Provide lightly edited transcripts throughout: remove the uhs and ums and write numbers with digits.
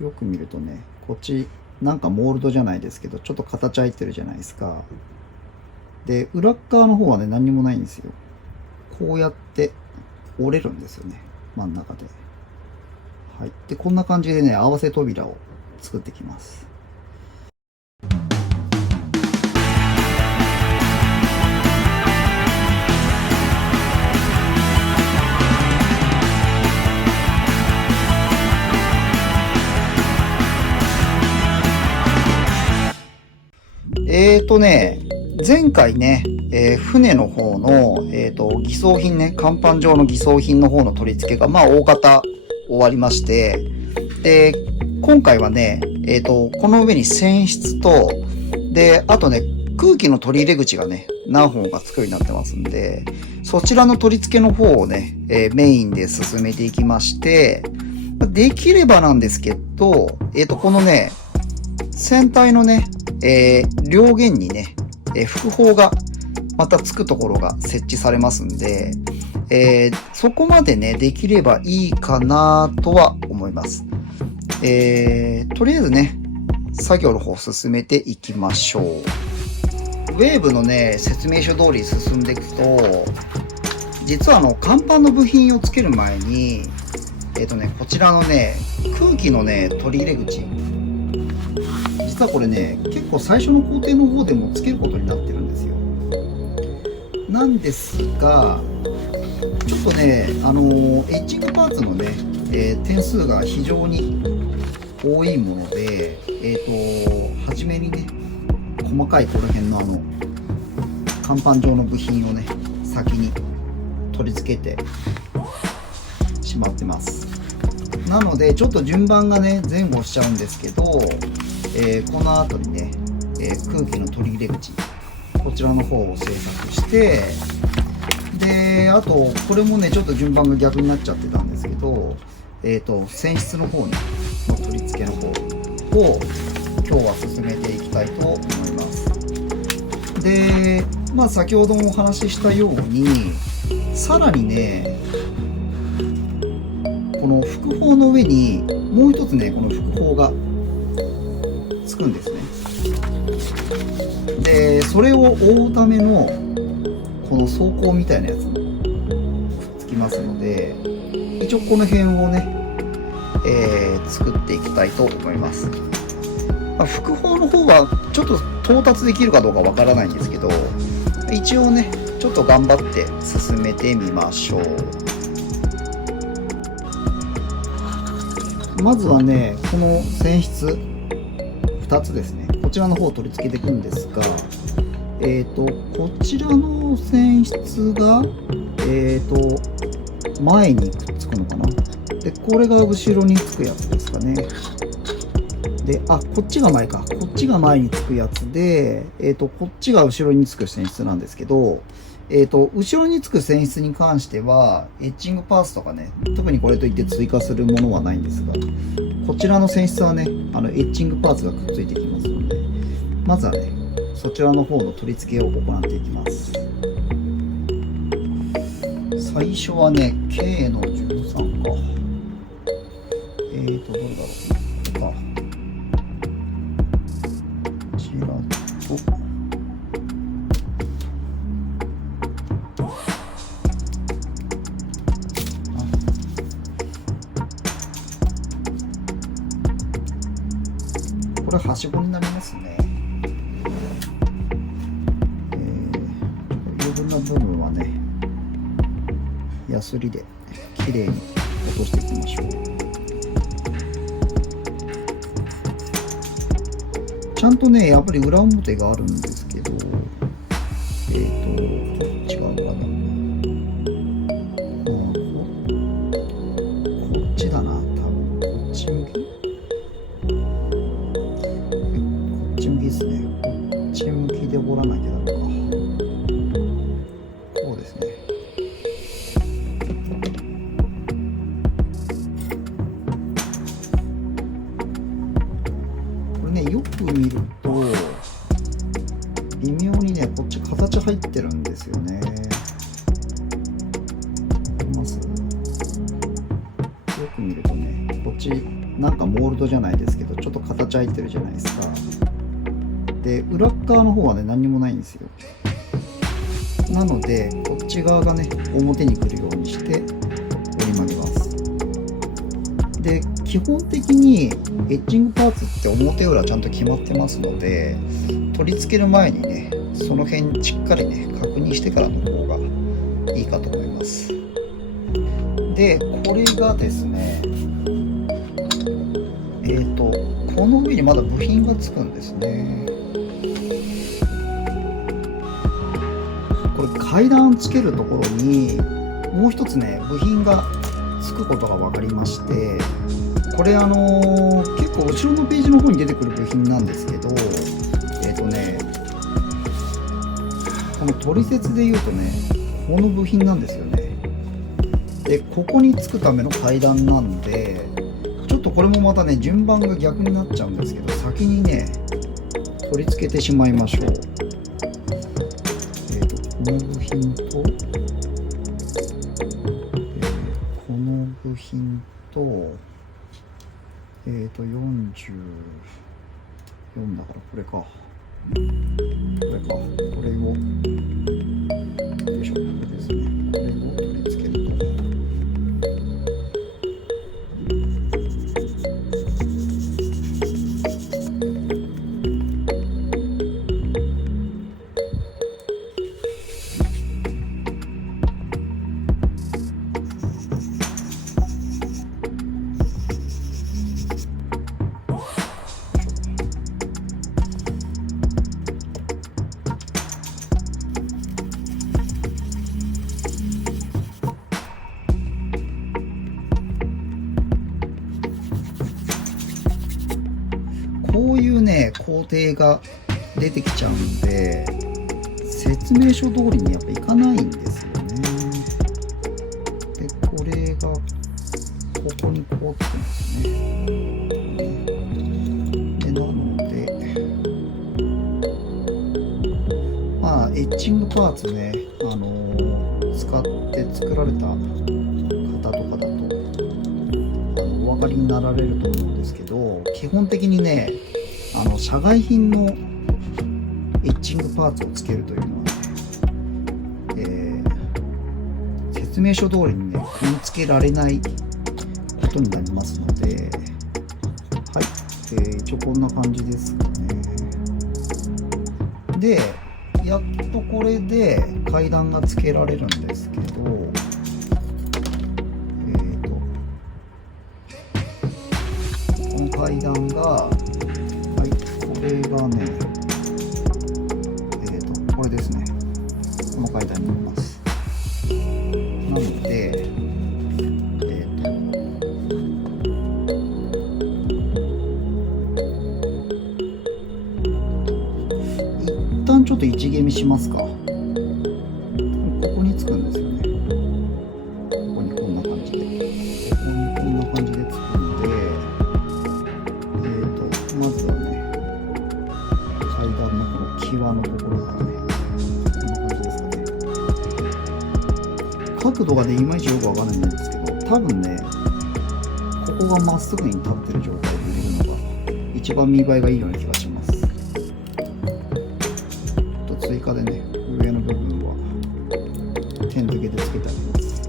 よく見るとね、こっちなんかモールドじゃないですけど、ちょっと形入ってるじゃないですか。で、裏っ側の方はね、何にもないんですよ。こうやって折れるんですよね、真ん中で。はい。で、こんな感じでね、合わせ扉を作ってきます。ね、前回ね、船の方の、偽装品ね、甲板上の偽装品の方の取り付けが、まあ、大方終わりまして、で、今回はね、この上に船室と、で、あとね、空気の取り入れ口がね、何本かつくようになってますんで、そちらの取り付けの方をね、メインで進めていきまして、できればなんですけど、このね、船体のね、両舷にね、副砲がまたつくところが設置されますんで、そこまでね、できればいいかなとは思います。とりあえずね、作業の方を進めていきましょう。ウェーブのね、説明書通り進んでいくと、実は甲板の部品をつける前に、こちらのね、空気のね、取り入れ口。実はこれね、結構最初の工程の方でもつけることになってるんですよ。なんですが、ちょっとね、エッジングパーツのね、点数が非常に多いもので、初めにね、細かいこの辺の甲板上の部品をね、先に取り付けてしまってます。なので、ちょっと順番がね、前後しちゃうんですけど、この後にね、空気の取り入れ口、こちらの方を製作して、で、あと、これもね、ちょっと順番が逆になっちゃってたんですけど、船室の方に、の取り付けの方を、今日は進めていきたいと思います。で、まあ、先ほどもお話ししたように、さらにね、この副砲の上に、もう一つね、この副砲がつくんですね。で、それを覆うためのこの装甲みたいなやつもくっつきますので、一応この辺をね、作っていきたいと思います。まあ、副砲の方はちょっと到達できるかどうかわからないんですけど、一応ね、ちょっと頑張って進めてみましょう。まずはね、この船室2つですね、こちらの方を取り付けていくんですが、こちらの船室が、前にくっつくのかな。で、これが後ろにつくやつですかね。で、こっちが前か。こっちが前につくやつで、こっちが後ろにつく船室なんですけど、後ろにつく船室に関しては、エッジングパーツとかね、特にこれといって追加するものはないんですが、こちらの船室はね、エッジングパーツがくっついてきますので、まずはね、そちらの方の取り付けを行っていきます。最初はね、K の13か。どれだろう。これか。こちらと、これはしごになりますね。余分な部分はね、ヤスリできれいに落としていきましょう。ちゃんとね、やっぱり裏表があるんですけど、どっちがあるかな。こっちだな、多分。こっち向き？こっち向きですね。こっち向きで折らなきゃダメか。こうですね。これね、よく見ると、微妙にね、こっち形入ってるんですよね。見ます？よく見るとね、こっちなんかモールドじゃないですけど、ちょっと形入ってるじゃないですか。で、裏側の方はね、何にもないんですよ。なので、こっち側がね、表に来るようにして折り曲げます。で、基本的にエッジングパーツって表裏ちゃんと決まってますので、取り付ける前にね、その辺しっかりね、確認してからの方がいいかと思います。で、これがですね、この上にまだ部品がつくんですね。これ階段つけるところにもう一つね、部品がつくことが分かりまして、これ結構後ろのページの方に出てくる部品なんですけど、この取説で言うとね、この部品なんですよね。で、ここにつくための階段なんで、ちょっとこれもまたね、順番が逆になっちゃうんですけど、先にね、取り付けてしまいましょう。この部品と、この部品と、44だからこれか。これを、よいしょ、これですね。これを取り付けると。こういうね、工程が出てきちゃうんで、説明書通りにやっぱいかないんですよね。で、これがここにこうつくんですね。で、なので、まあ、エッチングパーツね、使って作られた方とかだと、お分かりになられると思うんですけど、基本的にね、社外品のエッチングパーツをつけるというのはね、説明書通りにね、組み付けられないことになりますので、はい、一応こんな感じですかね。で、やっとこれで階段がつけられるんですけど、この階段が、はい、これがね、これですね。この階段になります。なので、一旦ちょっと一芸見しますか。ここにつくんですよね。ここにこんな感じで。ここにこんな感じでつくんで、まずはね、階段のこの際のところからね、こんな感じですかね。角度がね、いまいちよくわかんないんですけど、多分ね、ここがまっすぐに立ってる状態で入れるのが一番見栄えがいいような気がします。追加でね、上の部分は点付けでつけてあります。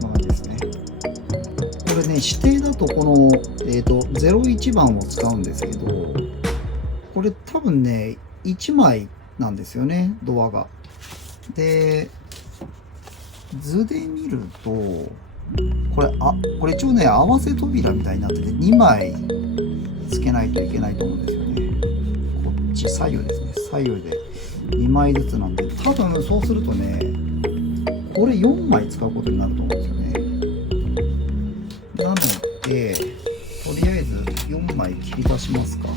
こんな感じですね。これね、指定だとこの、01番を使うんですけど、これ多分ね、1枚なんですよね、ドアが。で、図で見ると、これ一応ね、合わせ扉みたいになってて、2枚つけないといけないと思うんですよね。こっち左右ですね。左右で2枚ずつなんで、多分そうするとね、これ4枚使うことになると思うんですよね。なので、とりあえず4枚切り出しますか。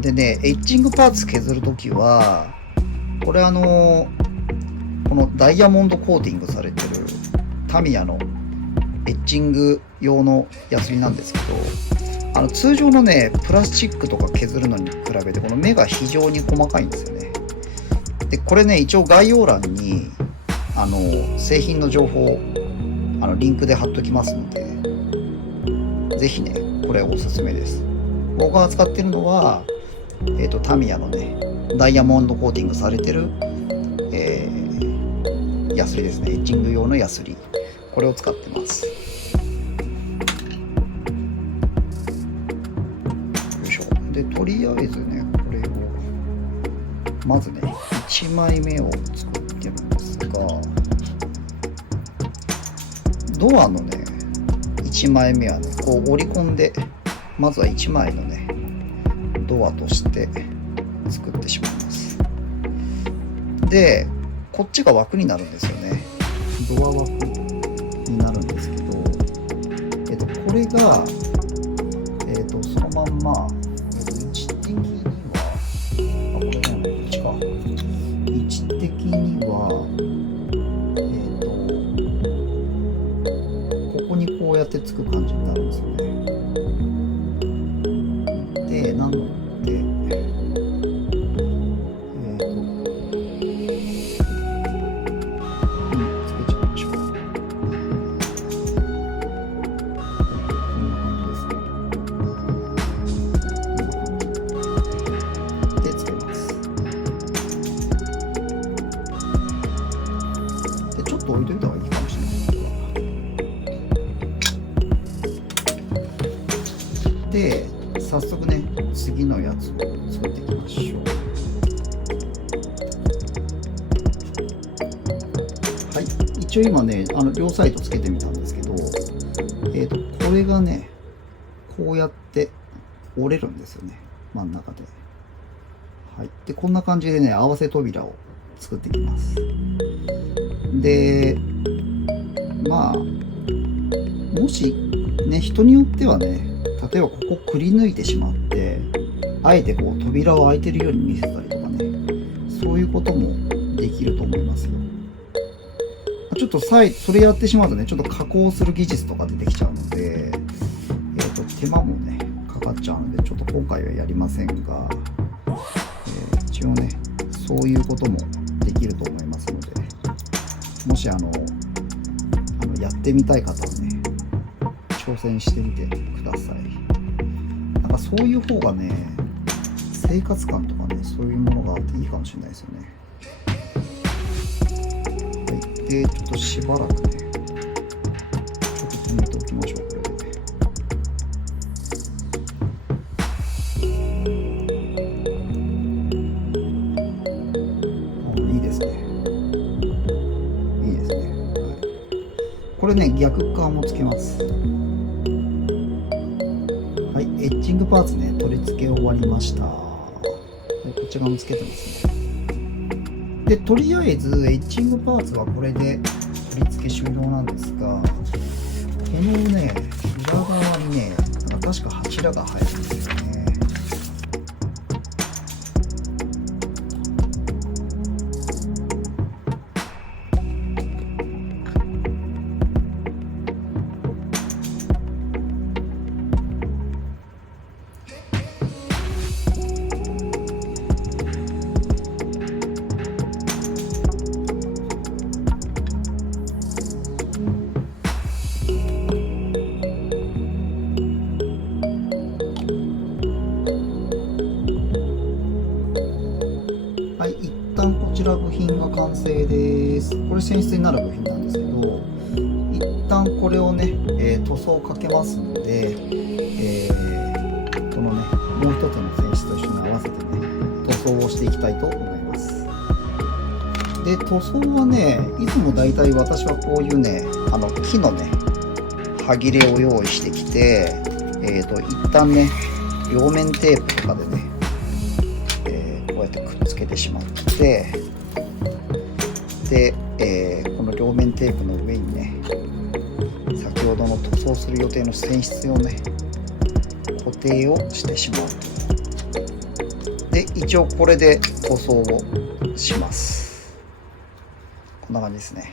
でね、エッジングパーツ削るときは、これこのダイヤモンドコーティングされてるタミヤのエッジング用のヤスリなんですけど、通常のね、プラスチックとか削るのに比べて、この目が非常に細かいんですよね。で、これね、一応概要欄に、製品の情報、リンクで貼っときますので、ぜひね、これおすすめです。僕が使ってるのは、タミヤのね、ダイヤモンドコーティングされてる、ヤスリですね。エッチング用のヤスリ。これを使ってます。よいしょ。で、とりあえずね、これを、まずね、1枚目を作ってるんですが、ドアのね、1枚目はね、こう折り込んで、まずは1枚のね、ドアとして作ってしまいます。で、こっちが枠になるんですよね。ドア枠になるんですけど、これが、そのまんま、位置的には、これじゃない、こっちか。位置的には、ここにこうやってつく感じになるんですよね。で、なので、置いといた方がいいかもしれない。で、早速ね、次のやつを作っていきましょう。はい、一応今ね、両サイドつけてみたんですけど、これがね、こうやって折れるんですよね、真ん中で。はい、で、こんな感じでね、合わせ扉を作っていきます。で、まあ、もしね、人によってはね、例えばここくり抜いてしまって、あえてこう扉を開いてるように見せたりとかね、そういうこともできると思いますよ。ちょっとそれやってしまうとね、ちょっと加工する技術とか出てきちゃうので、手間もね、かかっちゃうので、ちょっと今回はやりませんが、一応ね、そういうこともできると思いますので、もしやってみたい方はね、挑戦してみてください。なんかそういう方がね、生活感とかね、そういうものがあっていいかもしれないですよね。はい、で、ちょっとしばらくね、ちょっと止めておきましょう、これで。いいですね。いいですね。はい、これね、逆側もつけます。はい、エッチングパーツね、取り付け終わりました。で、こっち側もつけてますね。で、とりあえず、エッチングパーツはこれで取り付け終了なんですが、このね、裏側にね、確か柱が入るんですよね。はい、一旦こちら部品が完成です。これ泉質になる部品なんですけど、一旦これをね、塗装をかけますので、このね、もう一つの泉質と一緒に合わせてね、塗装をしていきたいと思います。で、塗装はね、いつもだいたい私はこういうね、木のね、歯切れを用意してきて、一旦ね、両面テープとかでね、こうやってくっつけてしまって、で、この両面テープの上にね、先ほどの塗装する予定の泉質をね、固定をしてしまうと。で、一応これで塗装をします。こんな感じですね。